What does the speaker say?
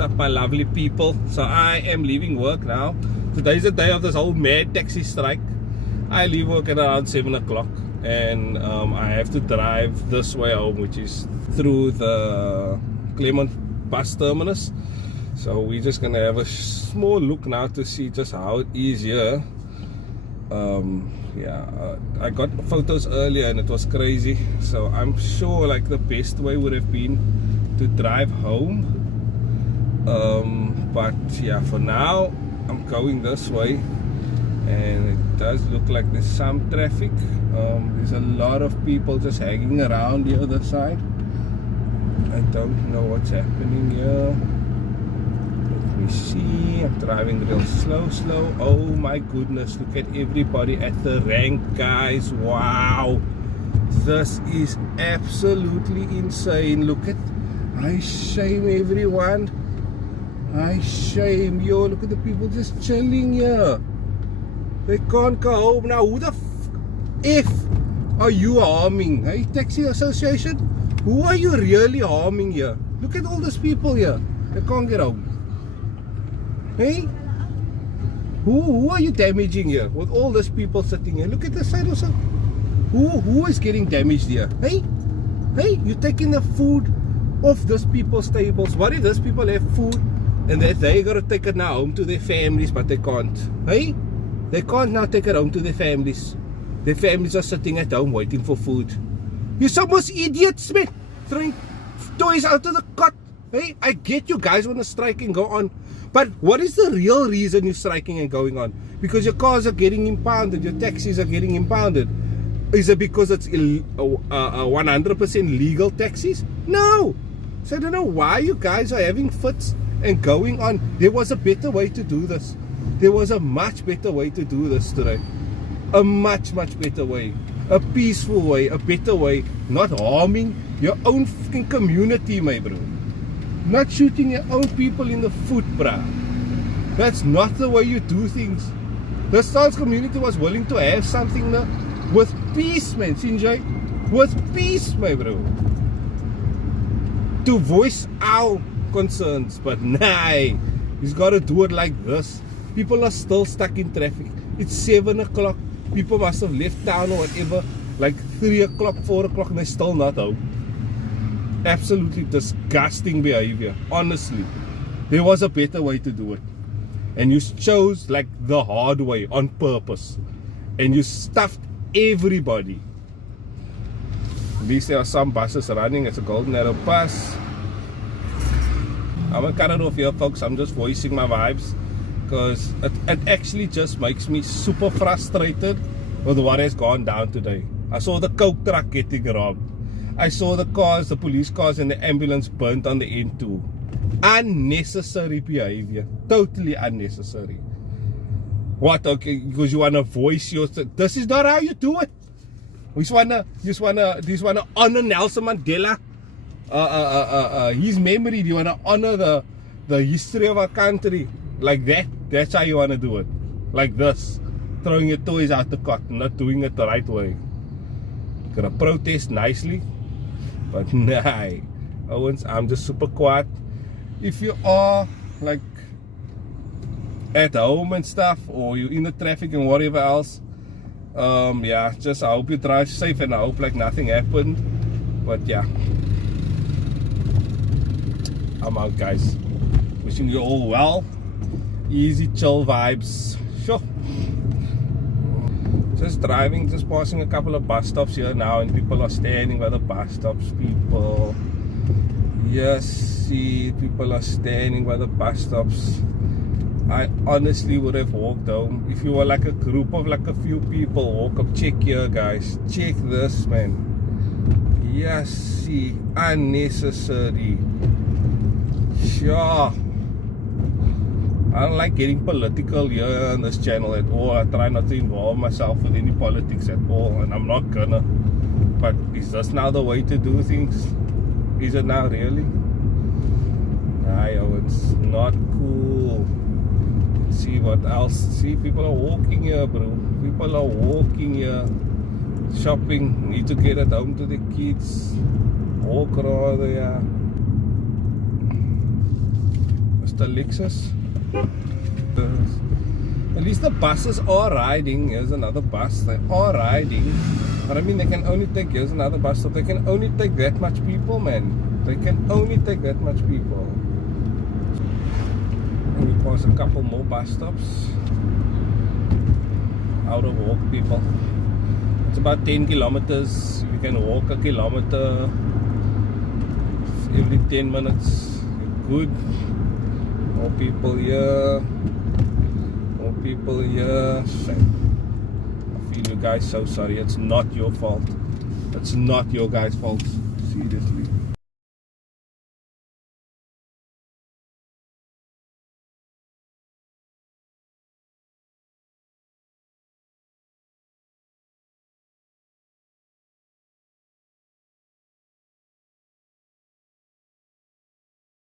What's up, my lovely people? So I am leaving work now. Today's the day of this whole mad taxi strike. I leave work at around 7 o'clock, and I have to drive this way home, which is through the Claremont bus terminus. So we're just gonna have a small look now to see just how it is here. I got photos earlier and it was crazy, so I'm sure like the best way would have been to drive home, but yeah, for now I'm going this way, and it does look like there's some traffic. There's a lot of people just hanging around the other side. I don't know what's happening here. Let me see. I'm driving real slow. Oh my goodness, look at everybody at the rank, guys. Wow, this is absolutely insane. Look at, I shame everyone. I shame you. Look at the people just chilling here. They can't go home now. Who the F are you harming? Hey, taxi association, who are you really harming here? Look at all these people here. They can't get home. Hey, who are you damaging here with all these people sitting here? Look at the side also. Who is getting damaged here? Hey, you're taking the food off these people's tables. What if these people have food and that they gotta take it now home to their families, but they can't? Hey, they can't now take it home to their families. Their families are sitting at home waiting for food. You're some idiots, man, throwing toys out of the cot. Hey, I get you guys want to strike and go on, but what is the real reason you're striking and going on? Because your cars are getting impounded, your taxis are getting impounded. Is it because it's 100% legal taxis? No. So I don't know why you guys are having fits and going on. There was a better way to do this. There was a much better way to do this today. A much better way. A peaceful way, a better way. Not harming your own fucking community, my bro. Not shooting your own people in the foot, bruh. That's not the way you do things. The Stans community was willing to have something now with peace, man, Sinjay. With peace, my bro. To voice our concerns, but nah, he's got to do it like this. People are still stuck in traffic. It's 7 o'clock. People must have left town or whatever, like 3 o'clock, 4 o'clock, and they're still not home. Absolutely disgusting behavior. Honestly, there was a better way to do it, and you chose like the hard way on purpose, and you stuffed everybody. At least there are some buses running. It's a Golden Arrow bus. I'm gonna cut it off here, folks. I'm just voicing my vibes, because it actually just makes me super frustrated with what has gone down today. I saw the coke truck getting robbed. I saw the cars, the police cars and the ambulance burnt on the N2. Unnecessary behavior. Totally unnecessary. What? Okay, because you want to voice your... This is not how you do it. You just wanna honor Nelson Mandela. His memory. You want to honor the history of our country. Like that. That's how you want to do it. Like this. Throwing your toys out the cot. Not doing it the right way. You're gonna protest nicely. But nah, Owens, I'm just super quiet. If you are like at home and stuff, or you're in the traffic and whatever else, yeah, just I hope you drive safe, and I hope like nothing happened. But yeah, I'm out, guys. Wishing you all well. Easy, chill vibes. Sure. Just driving, just passing a couple of bus stops here now, and people are standing by the bus stops. People, yes, see, people are standing by the bus stops. I honestly would have walked home. If you were like a group of like a few people, walk up. Check here, guys. Check this, man. Yes, see, unnecessary. Sure. I don't like getting political here on this channel at all. I try not to involve myself with any politics at all, and I'm not gonna. But is this now the way to do things? Is it now really? Nah, it's not cool. Let's see what else. See, people are walking here, bro. People are walking here. Shopping. Need to get it home to the kids. Walk around there. the Lexus. At least the buses are riding. Here's another bus. They are riding. But I mean, they can only take, here's another bus stop. They can only take that much people, man. They can only take that much people. And we pass a couple more bus stops. Out of walk, people. It's about 10 kilometers. You can walk a kilometer every 10 minutes. You're good. More people here. More people here. I feel you guys so sorry. It's not your fault. It's not your guys' fault. Seriously.